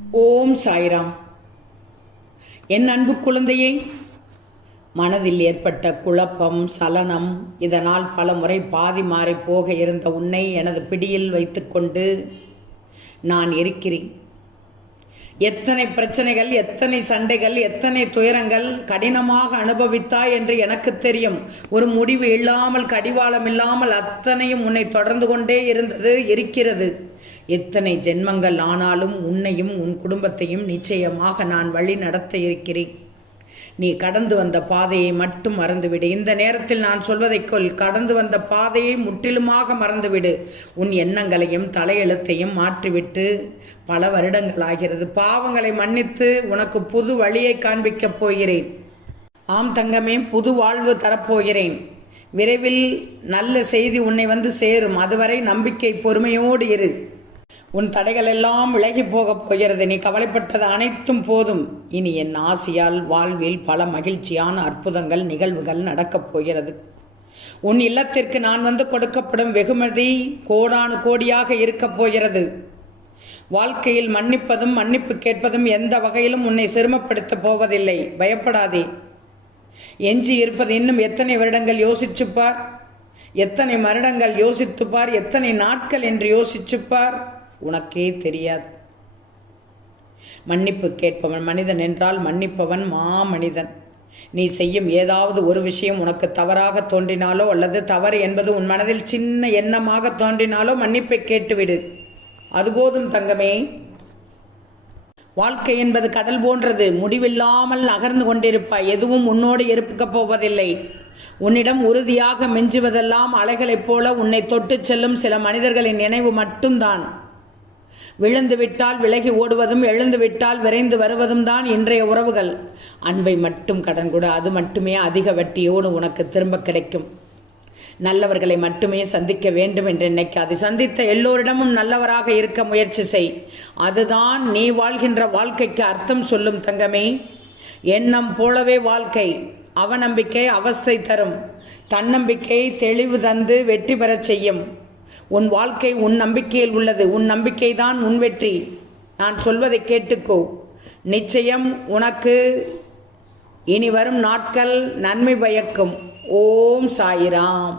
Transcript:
ஓம் சாய்ராம். என் அன்பு குழந்தையே, மனதில் ஏற்பட்ட குழப்பம், சலனம், இதனால் பல முறை பாதி மாறி போக இருந்த உன்னை எனது பிடியில் வைத்துக்கொண்டு நான் இருக்கிறேன். எத்தனை பிரச்சனைகள், எத்தனை சண்டைகள், எத்தனை துயரங்கள் கடினமாக அனுபவித்தாய் என்று எனக்கு தெரியும். ஒரு முடிவு இல்லாமல், கடிவாளம் இல்லாமல் அத்தனையும் உன்னை தொடர்ந்து கொண்டே இருக்கிறது. எத்தனை ஜென்மங்கள் ஆனாலும் உன்னையும் உன் குடும்பத்தையும் நிச்சயமாக நான் வழி நடத்த இருக்கிறேன். நீ கடந்து வந்த பாதையை மட்டும் மறந்துவிடு. இந்த நேரத்தில் நான் சொல்வதைக்கொள். கடந்து வந்த பாதையை முற்றிலுமாக மறந்துவிடு. உன் எண்ணங்களையும் தலையெழுத்தையும் மாற்றிவிட்டு பல வருடங்கள் ஆகிறது. பாவங்களை மன்னித்து உனக்கு புது வழியை காண்பிக்கப் போகிறேன். ஆம் தங்கமே, புது வாழ்வு தரப்போகிறேன். விரைவில் நல்ல செய்தி உன்னை வந்து சேரும். அதுவரை நம்பிக்கை, பொறுமையோடு இரு. உன் தடைகள் எல்லாம் விலகி போகப் போகிறது. நீ கவலைப்பட்டது அனைத்தும் போதும். இனி என் ஆசையால் வாழ்வில் பல மகிழ்ச்சியான அற்புதங்கள், நிகழ்வுகள் நடக்கப் போகிறது. உன் இல்லத்திற்கு நான் வந்து கொடுக்கப்படும் வெகுமதி கோடானு கோடியாக இருக்கப் போகிறது. வாழ்க்கையில் மன்னிப்பதும் மன்னிப்பு கேட்பதும் எந்த வகையிலும் உன்னை சிரமப்படுத்தப் போவதில்லை. பயப்படாதே. எஞ்சி இருப்பது இன்னும் எத்தனை வருடங்கள் யோசிச்சுப்பார். எத்தனை வருடங்கள் யோசித்துப்பார். எத்தனை நாட்கள் என்று யோசிச்சுப்பார். உனக்கே தெரியாது. மன்னிப்பு கேட்பவன் மனிதன் என்றால் மன்னிப்பவன் மாமனிதன். நீ செய்யும் ஏதாவது ஒரு விஷயம் உனக்கு தவறாக தோன்றினாலோ அல்லது தவறு என்பது உன் மனதில் சின்ன எண்ணமாக தோன்றினாலோ மன்னிப்பை கேட்டுவிடு. அதுபோதும் தங்கமே. வாழ்க்கை என்பது கடல் போன்றது. முடிவில்லாமல் நகர்ந்து கொண்டிருப்பாய். எதுவும் உன்னோடு இருக்கப் போவதில்லை. உன்னிடம் உறுதியாக மெஞ்சுவதெல்லாம் அலைகளைப் போல உன்னை தொட்டு செல்லும் சில மனிதர்களின் நினைவு மட்டும்தான். விழுந்து விட்டால் விலகி ஓடுவதும், எழுந்து விட்டால் விரைந்து வருவதும் தான் இன்றைய உறவுகள். அன்பை மட்டும் கடன் கொடு. அது மட்டுமே அதிக வட்டியோடு உனக்கு திரும்ப கிடைக்கும். நல்லவர்களை மட்டுமே சந்திக்க வேண்டும் என்று நினைக்காது. சந்தித்த எல்லோரிடமும் நல்லவராக இருக்க முயற்சி செய். அதுதான் நீ வாழ்கின்ற வாழ்க்கைக்கு அர்த்தம் சொல்லும் தங்கமே. எண்ணம் போலவே வாழ்க்கை. அவநம்பிக்கை அவஸ்தை தரும். தன்னம்பிக்கை தெளிவு தந்து வெற்றி பெறச் செய்யும். உன் வாழ்க்கை உன் நம்பிக்கையில் உள்ளது. உன் நம்பிக்கை தான் உன் வெற்றி. நான் சொல்வதை கேட்டுக்கோ. நிச்சயம் உனக்கு இனி வரும் நாட்கள் நன்மை பயக்கும். ஓம் சாய்ராம்.